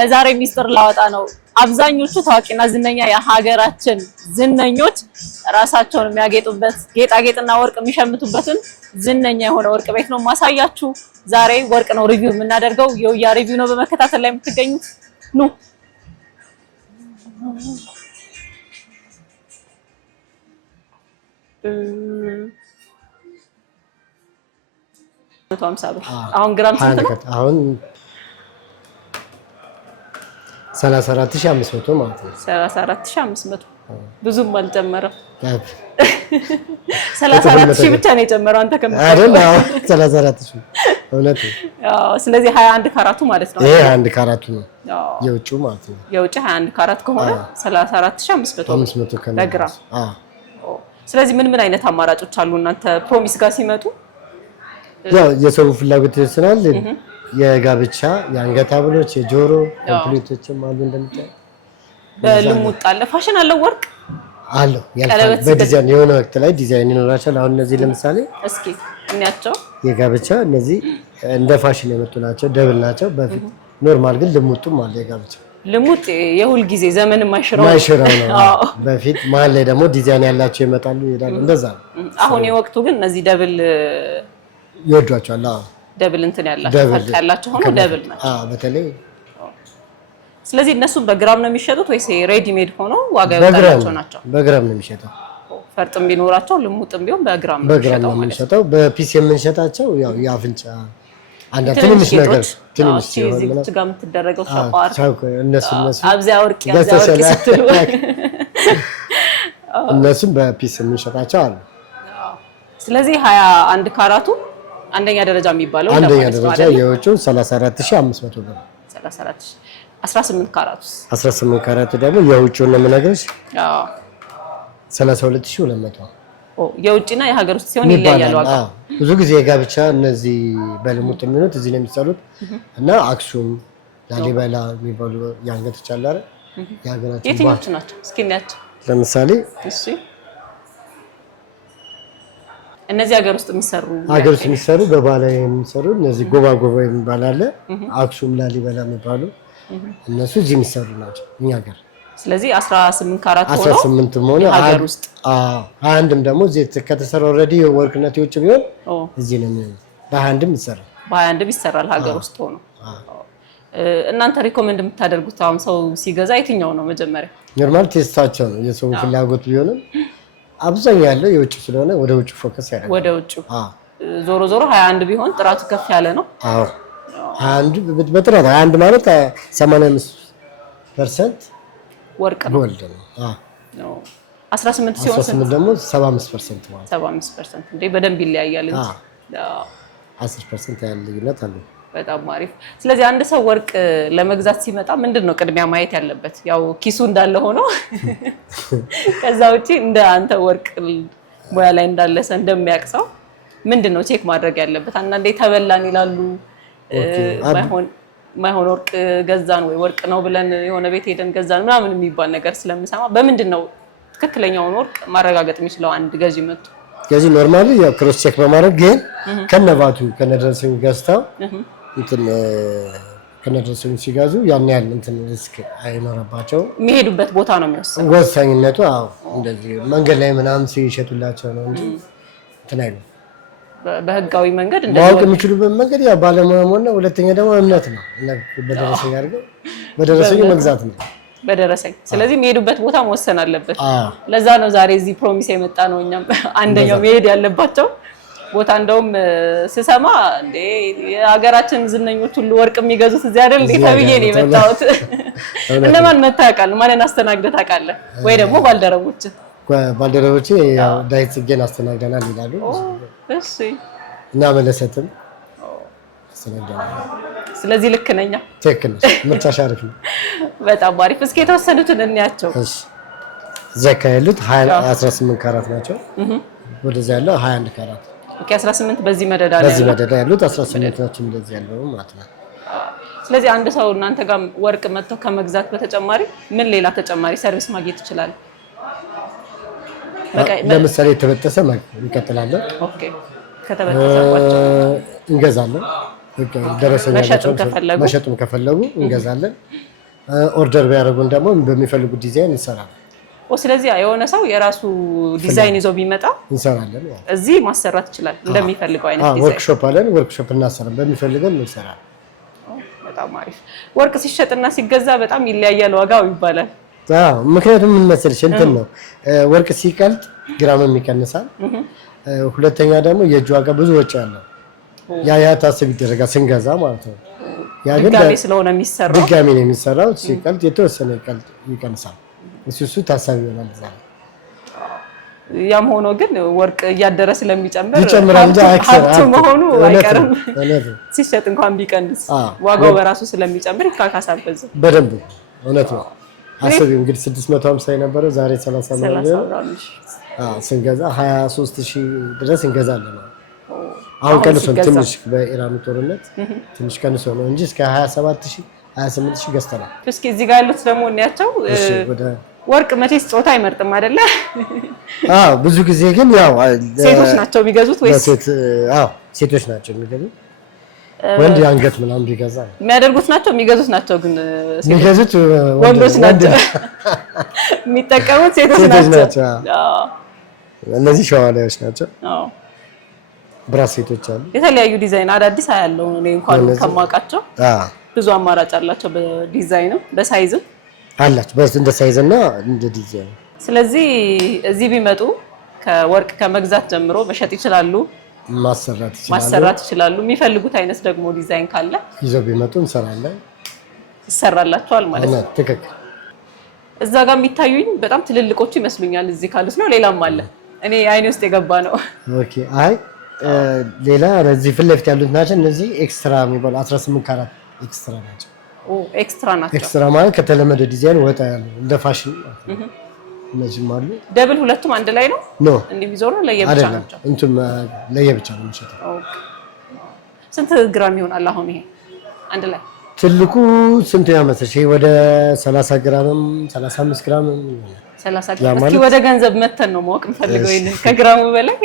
ለዛሬ ሚስጥር ላወጣ ነው። አብዛኞቹ ታዋቂና ዝነኛ የሀገራችን ዝነኞች ራሳቸውን የሚያጌጡበት ጌጣጌጥና ወርቅ የሚሸምቱበትን ዝነኛ የሆነ ወርቅ ቤት ነው ማሳያችሁ። ዛሬ ወርቅ ነው ሪቪው የምናደርገው። የውያ ሪቪው ነው በመከታተል ላይ የምትገኙት። ኑ አሁን ግራም ስንት ነው? አሁን 34500 ማለት ነው። 34500 ብዙም አልጨመረም። 34000 ብቻ ነው የጨመረው አንተ አይደል? 34000 እውነት ነው። ስለዚህ 21 ካራቱ ማለት ነው። ይሄ 21 ካራቱ ነው የውጭው ማለት ነው። የውጭ 21 ካራት ከሆነ 34500 በግራም። ስለዚህ ምን አይነት አማራጮች አሉ እናንተ ፕሮሚስ ጋር ሲመጡ? ያው የሰው ፍላጎት ይወስናል። የጋብቻ የአንገት ሐብሎች የጆሮ ኮምፕሊቶችም አሉ። እንደምታይ በልሙጥ አለ። ፋሽን አለው ወርቅ አለው። ያልፋል በዲዛይን የሆነ ወቅት ላይ ዲዛይን ይኖራቸዋል። አሁን እነዚህ ለምሳሌ እስኪ እንያቸው። የጋብቻ እነዚህ እንደ ፋሽን የመጡ ናቸው። ደብል ናቸው። በፊት ኖርማል ግን ልሙጡም አለ። የጋብቻ ልሙጥ የሁል ጊዜ ዘመን ማይሽረው ነው። በፊት መሀል ላይ ደግሞ ዲዛይን ያላቸው ይመጣሉ ይሄዳሉ። እንደዛ ነው። አሁን የወቅቱ ግን እነዚህ ደብል ይወዷቸዋል። ደብል እንትን ያላቸው ፈቅ ያላቸው ሆኖ ደብል ናቸው። በተለይ ስለዚህ እነሱ በግራም ነው የሚሸጡት ወይስ ሬዲ ሜድ ሆኖ ዋጋ ያወጣቸው ናቸው? በግራም ነው የሚሸጠው። ፈርጥም ቢኖራቸው ልሙጥም ቢሆን በግራም ነው የሚሸጠው። በፒስ የምንሸጣቸው ያው የአፍንጫ አንድ ትንሽ ነገር ትንሽ እዚህ ጋር የምትደረገው ሻቋር እነሱ አብዚያ ወርቅ ያዛ ወርቅ ስትሉ እነሱም በፒስ የምንሸጣቸው አሉ። ስለዚህ 21 ካራቱ አንደኛ ደረጃ የሚባለው አንደኛ ደረጃ የውጭው 34500 ብር። 34000 18 ካራቱ 18 ካራቱ ደግሞ የውጭው ነው የምነግርሽ። 32200። የውጭና የሀገር ውስጥ ሲሆን ይለያያል ዋጋ። ብዙ ጊዜ የጋብቻ እነዚህ በልሙጥ የሚሆኑት እዚህ ነው የሚሰሩት እና አክሱም ላሊበላ የሚባሉ የአንገቶች አለ አይደል? የሀገራችን የትኞቹ ናቸው? እስኪ እናያቸው። ለምሳሌ እሺ እነዚህ ሀገር ውስጥ የሚሰሩ በባህላዊ የሚሰሩ እነዚህ ጎባ የሚባል አለ። አክሱም ላሊበላ የሚባሉ እነሱ እዚህ የሚሰሩ ናቸው እኛ ሀገር። ስለዚህ 18 ካራት ሆኖ 18 ሆኖ ሀገር ውስጥ 21ም ደግሞ እዚህ ከተሰራ ኦልሬዲ ወርቅነት የውጭ ቢሆን እዚህ ነው የሚሆነው። በ21ም ይሰራል። በ21ም ይሰራል ሀገር ውስጥ ሆኖ። እናንተ ሪኮመንድ የምታደርጉት አሁን ሰው ሲገዛ የትኛው ነው መጀመሪያ? ኖርማል ቴስታቸው ነው የሰው ፍላጎት ቢሆንም አብዛኛው ያለው የውጭ ስለሆነ ወደ ውጭ ፎከስ ያደርጋል። ወደ ውጭ ዞሮ 21 ቢሆን ጥራቱ ከፍ ያለ ነው። 21 በጥራት 21 ማለት 85% ወርቅ ነው ጎልድ ነው። 18 ሲሆን 18 ደግሞ 75% ማለት 75% እንዴ በደንብ ይለያያል እንጂ 10% ያለ ልዩነት አለው። በጣም አሪፍ። ስለዚህ አንድ ሰው ወርቅ ለመግዛት ሲመጣ ምንድነው ቅድሚያ ማየት ያለበት? ያው ኪሱ እንዳለ ሆኖ ከዛ ውጪ እንደ አንተ ወርቅ ሙያ ላይ እንዳለ ሰው እንደሚያቅሰው ምንድነው ቼክ ማድረግ ያለበት? አንዳንዴ ተበላን ይላሉ። ማይሆን ወርቅ ገዛን ወይ ወርቅ ነው ብለን የሆነ ቤት ሄደን ገዛን ምናምን የሚባል ነገር ስለምሰማ በምንድነው ትክክለኛውን ወርቅ ማረጋገጥ የሚችለው አንድ ገዢ መጥቶ? ገዢ ኖርማሊ ያው ክሮስ ቼክ በማድረግ ግን ከነባቱ ከነደረሰኝ ገዝተው እንትን ከነደረሰኝ ሲጋዙ ያን ያህል እንትን ሪስክ አይኖርባቸው። የሚሄዱበት ቦታ ነው የሚወስነው ወሳኝነቱ። አዎ እንደዚህ መንገድ ላይ ምናምን ሲሸጡላቸው ነው እንጂ እንትን አይደለም። በህጋዊ መንገድ እንደዚህ ማወቅ የሚችሉበት መንገድ ያው ባለሙያም ሆነ ሁለተኛ ደግሞ እምነት ነው። በደረሰኝ አድርገው በደረሰኝ መግዛት ነው በደረሰኝ። ስለዚህ የሚሄዱበት ቦታ መወሰን አለበት። ለዛ ነው ዛሬ እዚህ ፕሮሚስ የመጣ ነው። እኛም አንደኛው መሄድ ያለባቸው ቦታ እንደውም ስሰማ እንዴ የሀገራችን ዝነኞች ሁሉ ወርቅ የሚገዙት እዚህ አይደል እንዴ ተብዬ ነው የመጣሁት። እነማን መጣ ያውቃሉ? ማንን አስተናግደህ ታውቃለህ ወይ? ደግሞ ባልደረቦቼ ያው ዳዊት ጽጌን አስተናግደናል ይላሉ። እሺ እና መለሰትም አስተናግደናል። ስለዚህ ልክ ነኝ። ትክክል ነሽ። ምርጫሽ አሪፍ ነው። በጣም አሪፍ። እስኪ የተወሰኑትን እንያቸው። እሺ ዘካ ያሉት 18 ካራት ናቸው። ወደዛ ያለው 21 ካራት። ኦኬ 18 በዚህ መደዳ ላይ በዚህ መደዳ ያሉት 18 ናቸው እንደዚህ ያለው ማለት ነው። ስለዚህ አንድ ሰው እናንተ ጋር ወርቅ መጥቶ ከመግዛት በተጨማሪ ምን ሌላ ተጨማሪ ሰርቪስ ማግኘት ይችላል? ለምሳሌ የተበጠሰ እንቀጥላለን። ኦኬ ከተበጠሰባቸው እንገዛለን። ደረሰኛቸው መሸጡን ከፈለጉ እንገዛለን። ኦርደር ቢያደርጉን ደግሞ በሚፈልጉት ዲዛይን እንሰራለን። ስለዚህ የሆነ ሰው የራሱ ዲዛይን ይዞ ቢመጣ እንሰራለን። እዚህ ማሰራት ይችላል እንደሚፈልገው አይነት ዲዛይን። ወርክሾፕ አለን፣ ወርክሾፕ እናሰራለን፣ በሚፈልገን እንሰራለን። በጣም አሪፍ። ወርቅ ሲሸጥና ሲገዛ በጣም ይለያያል ዋጋው ይባላል። ምክንያቱም ምን መሰለሽ እንትን ነው ወርቅ ሲቀልጥ ግራምም ይቀንሳል። ሁለተኛ ደግሞ የእጅ ዋጋ ብዙ ወጪ አለው። ያ ታስብ ይደረጋል ስንገዛ ማለት ነው። ያ ግን ድጋሜ ስለሆነ የሚሰራው ድጋሜ ነው የሚሰራው። ሲቀልጥ የተወሰነ ይቀንሳል። እሱ ታሳቢ ይሆናል ዛሬ። ያም ሆኖ ግን ወርቅ እያደረ ስለሚጨምር ይጨምራል እንጂ ሀብቱ መሆኑ አይቀርም። ሲሸጥ እንኳን ቢቀንስ ዋጋው በራሱ ስለሚጨምር ይካካሳል። በደንብ እውነት ነው። አስቢ እንግዲህ 650 የነበረው ዛሬ 30 ነው። ስንገዛ 23000 ድረስ እንገዛለን። አሁን ቀንሶ ትንሽ በኢራኑ ጦርነት ትንሽ ቀንሶ ነው እንጂ እስከ 27000 28000 ገዝተናል። እስኪ እዚህ ጋር ያሉት ደግሞ እንያቸው። ወርቅ መቼስ ጾታ አይመርጥም አይደለ? ብዙ ጊዜ ግን ያው ሴቶች ናቸው የሚገዙት ወይስ? ሴቶች ናቸው የሚገዙት። ወንድ የአንገት ምናምን ቢገዛ የሚያደርጉት ናቸው የሚገዙት ናቸው። ግን የሚገዙት ወንዶች ናቸው፣ የሚጠቀሙት ሴቶች ናቸው። እነዚህ ሸዋላዮች ናቸው። ብራሴቶች አሉ፣ የተለያዩ ዲዛይን አዳዲስ አያለው። እኔ እንኳን ከማውቃቸው ብዙ አማራጭ አላቸው፣ በዲዛይንም በሳይዝም አላቸው፣ እንደ ሳይዝና እንደ ዲዛይን። ስለዚህ እዚህ ቢመጡ ከወርቅ ከመግዛት ጀምሮ መሸጥ ይችላሉ፣ ማሰራት ይችላሉ። የሚፈልጉት አይነት ደግሞ ዲዛይን ካለ ይዘው ቢመጡ እንሰራለን፣ ይሰራላቸዋል ማለት ነው። ትክክል። እዛ ጋር የሚታዩኝ በጣም ትልልቆቹ ይመስሉኛል። እዚህ ካሉት ነው ሌላም አለ? እኔ አይኔ ውስጥ የገባ ነው። ኦኬ። አይ ሌላ እዚህ ፊት ለፊት ያሉት ናቸው። እነዚህ ኤክስትራ የሚባሉ 18 ካራት ኤክስትራ ናቸው። ኤክስትራ ናቸው። ኤክስትራ ማለት ከተለመደ ዲዛይን ወጣ ያሉ እንደ ፋሽን እነዚህም አሉ። ደብል ሁለቱም አንድ ላይ ነው ኖ እንደሚዞሩ ለየብቻ ናቸው። እንቱም ለየብቻ ነው የሚሸጠው። ኦኬ። ስንት ግራም ይሆናል አሁን ይሄ አንድ ላይ? ትልቁ ስንት ያመሰሽ? ይሄ ወደ 30 ግራምም 35 ግራምም ይሆናል። 30 ግራም። እስኪ ወደ ገንዘብ መተን ነው ማወቅ እንፈልገው ይሄን ከግራሙ በላይ።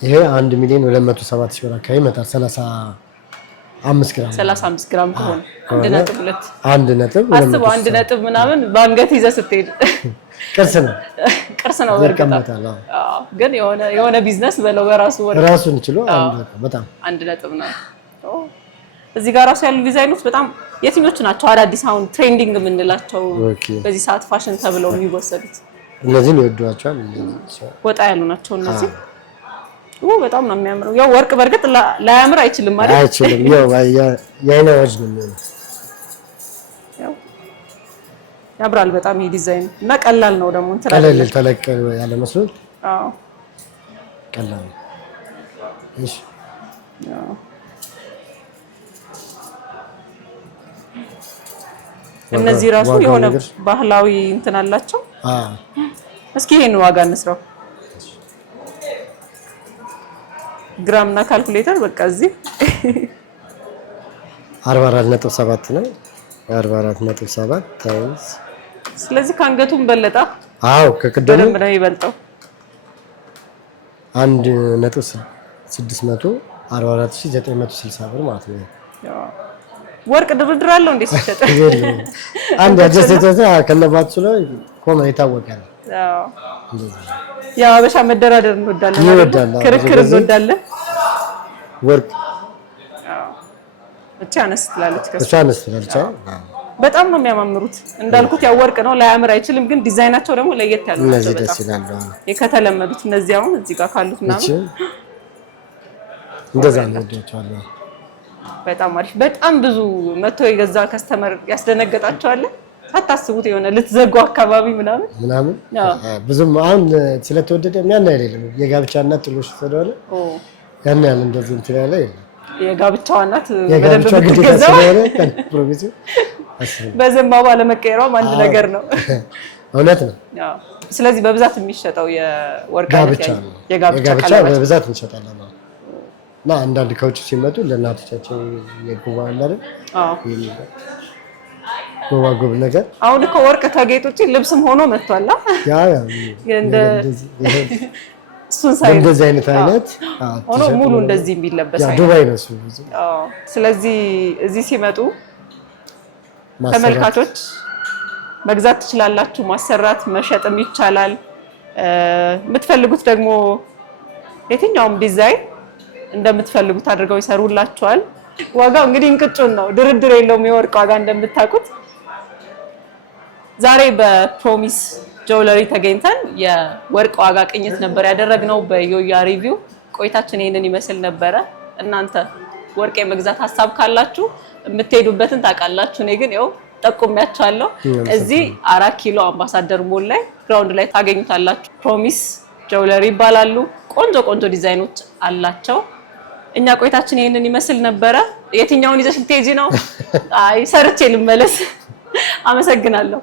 ይሄ 1,207,000 ብር አካባቢ ይመጣል። 35 ግራም 35 ግራም ከሆነ 1.2 አስበው 1 ምናምን በአንገት ይዘህ ስትሄድ ቅርስ ነው በርግጥ። ግን የሆነ ቢዝነስ በለው በራሱ ራሱን ችሎ በጣም 1 ነው። እዚህ ጋር ራሱ ያሉ ዲዛይኖች በጣም የትኞቹ ናቸው አዳዲስ አሁን ትሬንዲንግ የምንላቸው በዚህ ሰዓት ፋሽን ተብለው የሚወሰዱት? እነዚህን ይወዷቸዋል። ወጣ ያሉ ናቸው እነዚህ። በጣም ነው የሚያምረው። ያው ወርቅ በርግጥ ላያምር አይችልም ማለት አይችልም። ያው ያይናዎች ነው የሚሆነው። ያው ያምራል በጣም ይሄ ዲዛይን እና ቀላል ነው ደግሞ እንትን ቀላል ተለቅ ያለ መስሎ። ቀላል ነው። እሺ እነዚህ ራሱ የሆነ ባህላዊ እንትን አላቸው። እስኪ ይሄን ዋጋ እንስራው። ግራም እና ካልኩሌተር በቃ እዚህ 44.7 ነው። 44.7 ታይምስ። ስለዚህ ከአንገቱም በለጣ። ከቅድሙ ነው ይበልጣው። 1.644,960 ብር ማለት ነው። ወርቅ ድርድር አለው እንዴ ሲሸጥ? አንድ አጀስተታ ከነባት ስለ ኮማ ይታወቃል። ያው አበሻ መደራደር እንወዳለን፣ ክርክር እንወዳለን። ወርቅ ብቻ አነስ ትላለች። በጣም ነው የሚያማምሩት። እንዳልኩት ያው ወርቅ ነው ላያምር አይችልም፣ ግን ዲዛይናቸው ደግሞ ለየት ያሉ ናቸው። ደስ ይላሉ። ከተለመዱት እነዚህ አሁን እዚህ ጋር ካሉት ምናምን እንደዛ ነው ወደቻለሁ። በጣም አሪፍ። በጣም ብዙ መቶ የገዛ ከስተመር ያስደነገጣቸዋል። አታስቡት የሆነ ልትዘጉ አካባቢ ምናምን ብዙም አሁን ስለተወደደ ያን አይደለም። የጋብቻ እናት ጥሎሽ ስለሆነ ያን ያህል እንደዚህ እንትን ያለ የለም። የጋብቻው እናት በደንብ ብትገዛው በዘንባባ ለመቀየሯም አንድ ነገር ነው። እውነት ነው። ስለዚህ በብዛት የሚሸጠው የወርቅ ጋብቻ ነው። የጋብቻ በብዛት እንሸጣለን እና አንዳንድ ከውጭ ሲመጡ ለእናቶቻቸው የጉባ አለ አይደል? ጎባጎብ ነገር አሁን እኮ ወርቅ ከጌጥ ውጪ ልብስም ሆኖ መጥቷል። እሱን ሳይ እንደዚህ አይነት ሆኖ ሙሉ እንደዚህ የሚለበስ አይነት ዱባይ ነው እሱ። ስለዚህ እዚህ ሲመጡ ተመልካቾች መግዛት ትችላላችሁ፣ ማሰራት መሸጥም ይቻላል። የምትፈልጉት ደግሞ የትኛውም ዲዛይን እንደምትፈልጉት አድርገው ይሰሩላችኋል። ዋጋው እንግዲህ እንቅጩን ነው፣ ድርድር የለውም የወርቅ ዋጋ እንደምታውቁት። ዛሬ በፕሮሚስ ጆለሪ ተገኝተን የወርቅ ዋጋ ቅኝት ነበር ያደረግነው በዮያ ሪቪው። ቆይታችን ይሄንን ይመስል ነበረ። እናንተ ወርቅ የመግዛት ሀሳብ ካላችሁ የምትሄዱበትን ታውቃላችሁ። እኔ ግን ያው ጠቁሚያችኋለሁ። እዚህ 4 ኪሎ አምባሳደር ሞል ላይ ግራውንድ ላይ ታገኙታላችሁ። ፕሮሚስ ጆለሪ ይባላሉ። ቆንጆ ቆንጆ ዲዛይኖች አላቸው። እኛ ቆይታችን ይሄንን ይመስል ነበረ። የትኛውን ይዘሽ ልትሄጂ ነው? አይ ሰርቼ ልመለስ። አመሰግናለሁ።